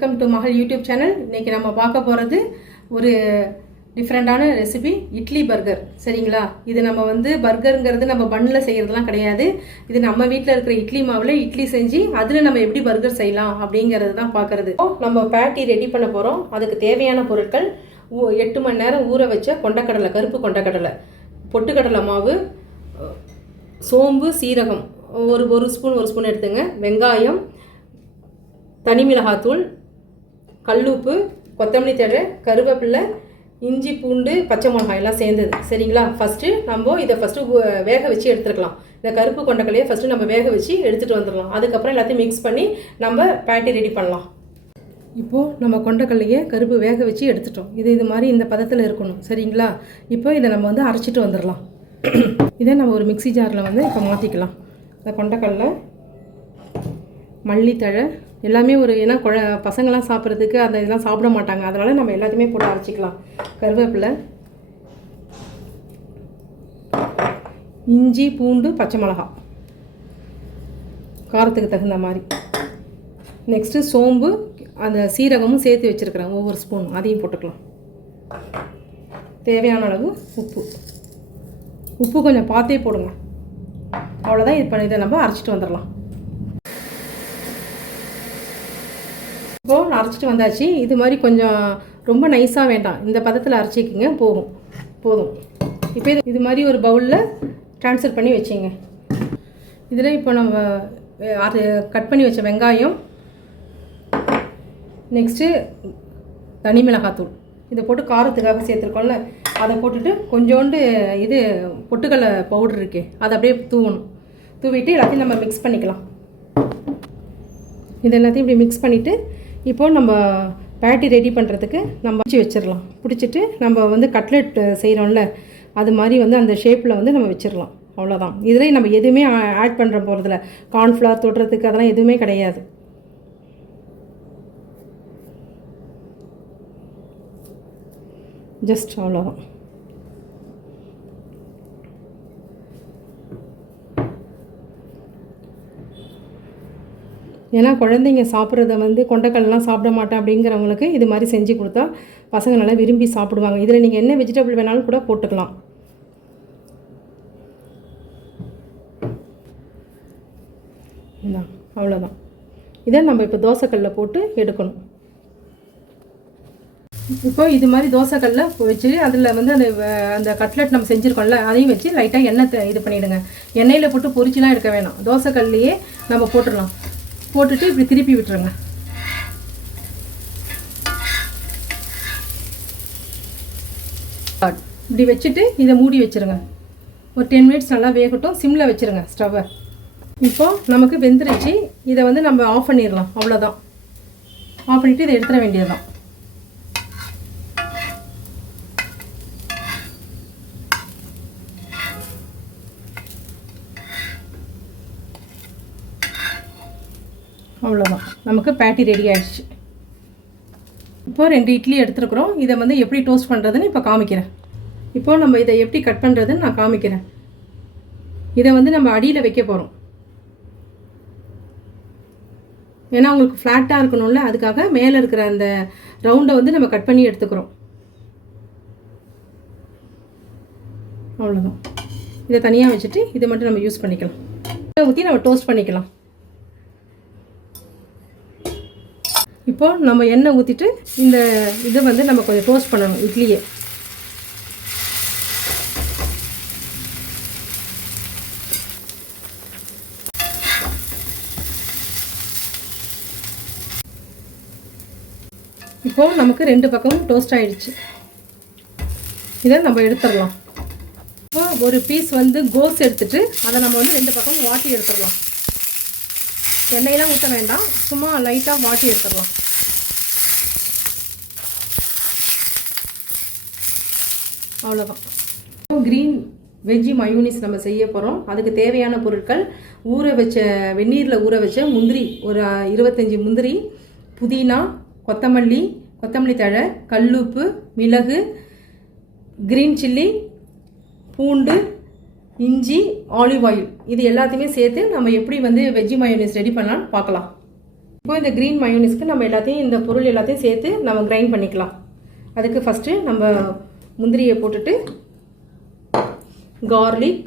Welcome to மகள் YouTube channel. இன்றைக்கி நம்ம பார்க்க போகிறது ஒரு டிஃப்ரெண்ட்டான ரெசிபி, இட்லி பர்கர். சரிங்களா? இது நம்ம பர்கருங்கிறது நம்ம பன்னில் செய்கிறதுலாம் கிடையாது. இது நம்ம வீட்டில் இருக்கிற இட்லி மாவில் இட்லி செஞ்சு அதில் நம்ம எப்படி பர்கர் செய்யலாம் அப்படிங்கிறது தான் பார்க்குறது. நம்ம பேட்டி ரெடி பண்ண போகிறோம். அதுக்கு தேவையான பொருட்கள் 8 மணி நேரம் ஊற வச்ச கொண்டக்கடலை, கருப்பு கொண்டக்கடலை, பொட்டுக்கடலை மாவு, சோம்பு, சீரகம் ஒரு ஸ்பூன் எடுத்துங்க, வெங்காயம், தனி மிளகாத்தூள், கல்லுப்பு, கொத்தமல்லி தழை, கருவேப்பிலை, இஞ்சி, பூண்டு, பச்சை மிளகாய் எல்லாம் சேர்ந்தது. சரிங்களா? நம்ம இதை வேக வச்சு எடுத்துக்கலாம். இந்த கருப்பு கொண்டக்கடலையை நம்ம வேக வச்சு எடுத்துகிட்டு வந்துடலாம். அதுக்கப்புறம் எல்லாத்தையும் மிக்ஸ் பண்ணி நம்ம பேட்டி ரெடி பண்ணலாம். இப்போது நம்ம கொண்டக்கடலையை கருப்பு வேக வச்சு எடுத்துட்டோம். இது மாதிரி இந்த பதத்தில் இருக்கணும். சரிங்களா? இப்போ இதை நம்ம அரைச்சிட்டு வந்துடலாம். இதை நம்ம ஒரு மிக்சி ஜாரில் இப்போ மாற்றிக்கலாம். இந்த கொண்டக்கடலை, மல்லித்தழை எல்லாமே ஏன்னா பசங்கள்லாம் சாப்பிட்றதுக்கு இதெல்லாம் சாப்பிட மாட்டாங்க. அதனால் நம்ம எல்லாத்தையுமே போட்டு அரைச்சிக்கலாம். கருவேப்பிலை, இஞ்சி, பூண்டு, பச்சை மிளகாய் காரத்துக்கு தகுந்த மாதிரி. நெக்ஸ்ட்டு சோம்பு, அந்த சீரகமும் சேர்த்து வச்சுருக்கிறேன், ஒவ்வொரு ஸ்பூன், அதையும் போட்டுக்கலாம். தேவையான அளவு உப்பு கொஞ்சம் பார்த்தே போடுங்க. அவ்வளோதான். இதை நம்ம அரைச்சிட்டு வந்துடலாம். இப்போது அரைச்சிட்டு வந்தாச்சு. இது மாதிரி கொஞ்சம் ரொம்ப நைஸாக வேண்டாம், இந்த பதத்தில் அரைச்சிக்கிங்க, போதும். இப்போ இது மாதிரி ஒரு பவுலில் ட்ரான்ஸ்ஃபர் பண்ணி வச்சிங்க. இதில் இப்போ நம்ம கட் பண்ணி வச்ச வெங்காயம், நெக்ஸ்ட்டு தனி மிளகாத்தூள், இதை போட்டு காரத்துக்காக சேர்த்துருக்கோம்ல, அதை போட்டுட்டு கொஞ்சோண்டு பொட்டுக்கடலை பவுடர் இருக்கே, அதை அப்படியே தூவிட்டு எல்லாத்தையும் நம்ம மிக்ஸ் பண்ணிக்கலாம். இது எல்லாத்தையும் இப்படி மிக்ஸ் பண்ணிவிட்டு இப்போது நம்ம பேட்டி ரெடி பண்ணுறதுக்கு நம்ம வச்சிடலாம். பிடிச்சிட்டு நம்ம கட்லெட் செய்கிறோம்ல, அது மாதிரி அந்த ஷேப்பில் நம்ம வச்சிடலாம். அவ்வளோதான். இதில் நம்ம எதுவுமே ஆட் பண்ணுற போகிறதில்ல. கார்ன்ஃப்ளவர் தொடுறதுக்கு அதெல்லாம் எதுவுமே கிடையாது. ஜஸ்ட் அவ்வளோதான். ஏன்னா குழந்தைங்க சாப்பிட்றத கொண்டக்கடலாம் சாப்பிட மாட்டேன் அப்படிங்கிறவங்களுக்கு இது மாதிரி செஞ்சு கொடுத்தா பசங்க நல்லா விரும்பி சாப்பிடுவாங்க. இதில் நீங்கள் என்ன வெஜிடபிள் வேணாலும் கூட போட்டுக்கலாம். அவ்வளோதான். இதை நம்ம இப்போ தோசைக்கல்லில் போட்டு எடுக்கணும். இப்போ இது மாதிரி தோசைக்கல்லில் வச்சு அதில் அந்த கட்லெட் நம்ம செஞ்சுருக்கோம்ல, அதையும் வச்சு லைட்டாக எண்ணெய் இது பண்ணிவிடுங்க. எண்ணெயில் போட்டு பொரிச்சுலாம் எடுக்க வேணாம், தோசைக்கல்லையே நம்ம போட்டுடலாம். போட்டுட்டு இப்படி திருப்பி விட்டுருங்க. இப்படி வச்சுட்டு இதை மூடி வச்சுருங்க. ஒரு 10 மினிட்ஸ் நல்லா வேகட்டும். சிம்மில் வச்சுருங்க ஸ்டவ்வை. இப்போது நமக்கு வெந்துருச்சு. இதை நம்ம ஆஃப் பண்ணிடலாம். அவ்வளோதான். ஆஃப் பண்ணிவிட்டு இதை எடுத்துட வேண்டியதுதான். அவ்வளோதான். நமக்கு பேட்டி ரெடி ஆகிடுச்சு. இப்போ 2 இட்லி எடுத்துருக்குறோம். இதை எப்படி டோஸ்ட் பண்ணுறதுன்னு இப்போ காமிக்கிறேன். இப்போது நம்ம இதை எப்படி கட் பண்ணுறதுன்னு நான் காமிக்கிறேன். இதை நம்ம அடியில் வைக்க போகிறோம். ஏன்னா உங்களுக்கு ஃப்ளாட்டாக இருக்கணும்ல, அதுக்காக மேலே இருக்கிற அந்த ரவுண்டை நம்ம கட் பண்ணி எடுத்துக்கிறோம். அவ்வளோதான். இதை தனியாக வச்சுட்டு இதை மட்டும் நம்ம யூஸ் பண்ணிக்கலாம். ஊற்றி நம்ம டோஸ்ட் பண்ணிக்கலாம். இப்போது நம்ம எண்ணெய் ஊற்றிட்டு இந்த இதை நம்ம கொஞ்சம் டோஸ்ட் பண்ணணும் இட்லியை. இப்போது நமக்கு 2 பக்கமும் டோஸ்ட் ஆகிடுச்சு. இதை நம்ம எடுத்துடலாம். இப்போ ஒரு பீஸ் கோஸ் எடுத்துட்டு அதை நம்ம 2 பக்கமும் வாட்டி எடுத்துடலாம். எண்ணெயெல்லாம் ஊற்ற வேண்டாம், சும்மா லைட்டாக வாட்டி எடுத்துடலாம். அவ்வளோதான். க்ரீன் வெஜ்ஜி மயோனிஸ் நம்ம செய்ய போகிறோம். அதுக்கு தேவையான பொருட்கள்: வெந்நீரில் ஊற வச்ச முந்திரி, ஒரு 25 முந்திரி, புதினா, கொத்தமல்லி தழை, கல்லுப்பு, மிளகு, க்ரீன் சில்லி, பூண்டு, இஞ்சி, ஆலிவ் ஆயில், இது எல்லாத்தையுமே சேர்த்து நம்ம எப்படி வெஜ்ஜி மயோனிஸ் ரெடி பண்ணலான்னு பார்க்கலாம். இப்போ இந்த க்ரீன் மயோனிஸ்க்கு நம்ம எல்லாத்தையும் இந்த பொருள் எல்லாத்தையும் சேர்த்து நம்ம கிரைண்ட் பண்ணிக்கலாம். அதுக்கு ஃபஸ்ட்டு நம்ம முந்திரியை போட்டுட்டு garlic,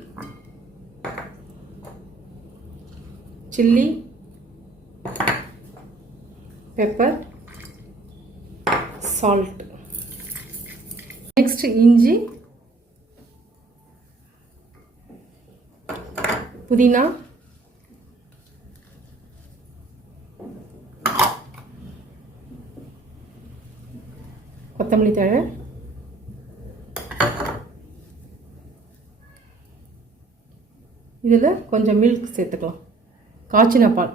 chilli, pepper, salt, next இஞ்சி, புதினா, கொத்தமல்லி தழை, இதில் கொஞ்சம் மில்க் சேர்த்துக்கலாம், காய்ச்சின பால்,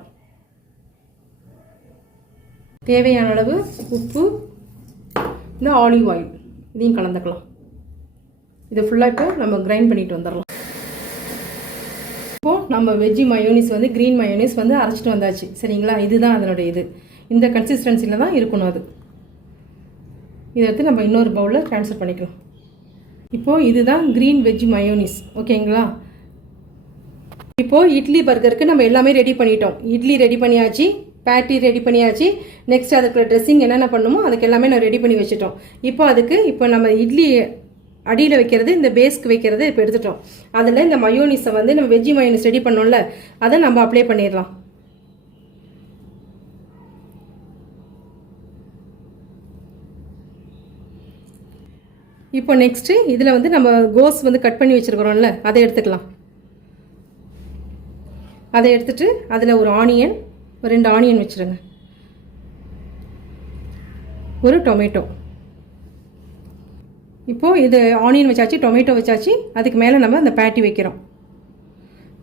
தேவையான அளவு உப்பு, இந்த ஆலிவ் ஆயில் இதையும் கலந்துக்கலாம். இதை ஃபுல்லாக இப்போ நம்ம கிரைண்ட் பண்ணிட்டு வந்துடலாம். இப்போது நம்ம வெஜ்ஜி மயோனிஸ் வந்து க்ரீன் மயோனிஸ் வந்து அரைச்சிட்டு வந்தாச்சு சரிங்களா. இதுதான் அதனுடைய இது, இந்த கன்சிஸ்டன்சியில் தான் இருக்கணும் அது. இதை எடுத்து நம்ம இன்னொரு பவுலில் ட்ரான்ஸ்ஃபர் பண்ணிக்கலாம். இப்போது இதுதான் க்ரீன் வெஜ் மயோனிஸ் ஓகேங்களா. இப்போது இட்லி பர்கருக்கு நம்ம எல்லாமே ரெடி பண்ணிட்டோம். இட்லி ரெடி பண்ணியாச்சு, பேட்டி ரெடி பண்ணியாச்சு, நெக்ஸ்ட் அதுக்கு ட்ரெஸ்ஸிங் என்னென்ன பண்ணுமோ அதுக்கு எல்லாமே நான் ரெடி பண்ணி வச்சுட்டோம். இப்போ நம்ம இட்லி அடியில் வைக்கிறது, இந்த பேஸ்க்கு வைக்கிறது இப்போ எடுத்துட்டோம். அதில் இந்த மயோனிஸை வந்து நம்ம வெஜ்ஜி மயோனிஸ் ரெடி பண்ணோம்ல, அதை நம்ம அப்ளை பண்ணிடலாம். இப்போ நெக்ஸ்ட்டு இதில் வந்து நம்ம கோஸ் வந்து கட் பண்ணி வச்சுருக்கிறோம்ல, அதை எடுத்துக்கலாம். அதை எடுத்துட்டு அதில் ஒரு ஆனியன், ஒரு 2 ஆனியன் வச்சுருங்க, ஒரு டொமேட்டோ. இப்போது இது ஆனியன் வச்சாச்சு, டொமேட்டோ வச்சாச்சு, அதுக்கு மேலே நம்ம அந்த பேட்டி வைக்கிறோம்.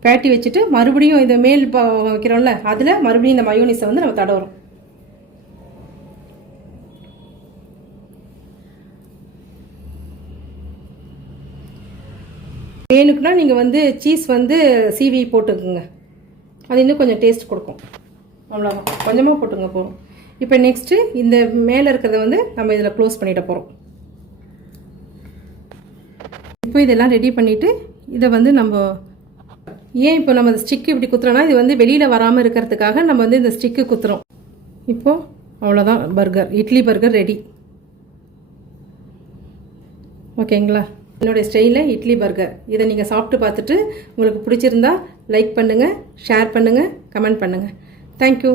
பேட்டி வச்சுட்டு மறுபடியும் இதை மேல் வைக்கிறோம்ல, அதில் மறுபடியும் இந்த மயோனிஸை வந்து நம்ம தடவுறோம். வேணுக்குன்னா நீங்கள் வந்து சீஸ் வந்து சீவி போட்டுக்குங்க, அது இன்னும் கொஞ்சம் டேஸ்ட் கொடுக்கும். அவ்வளோதான், கொஞ்சமாக போட்டுங்க போதும். இப்போ நெக்ஸ்ட்டு இந்த மேலே இருக்கிறத வந்து நம்ம இதில் க்ளோஸ் பண்ணிட போகிறோம். இப்போ இதெல்லாம் ரெடி பண்ணிவிட்டு இதை வந்து நம்ம ஏன் இப்போ நம்ம ஸ்டிக்கு இப்படி குத்துறோன்னா, இது வந்து வெளியில் வராமல் இருக்கிறதுக்காக நம்ம வந்து இந்த ஸ்டிக்கு குத்துறோம். இப்போது அவ்வளோதான், பர்கர், இட்லி பர்கர் ரெடி ஓகேங்களா. என்னுடைய ஸ்டைலில் இட்லி பர்கர். இதை நீங்கள் சாப்பிட்டு பார்த்துட்டு உங்களுக்கு பிடிச்சிருந்தா லைக் பண்ணுங்கள், ஷேர் பண்ணுங்கள், கமெண்ட் பண்ணுங்கள். தேங்க்யூ.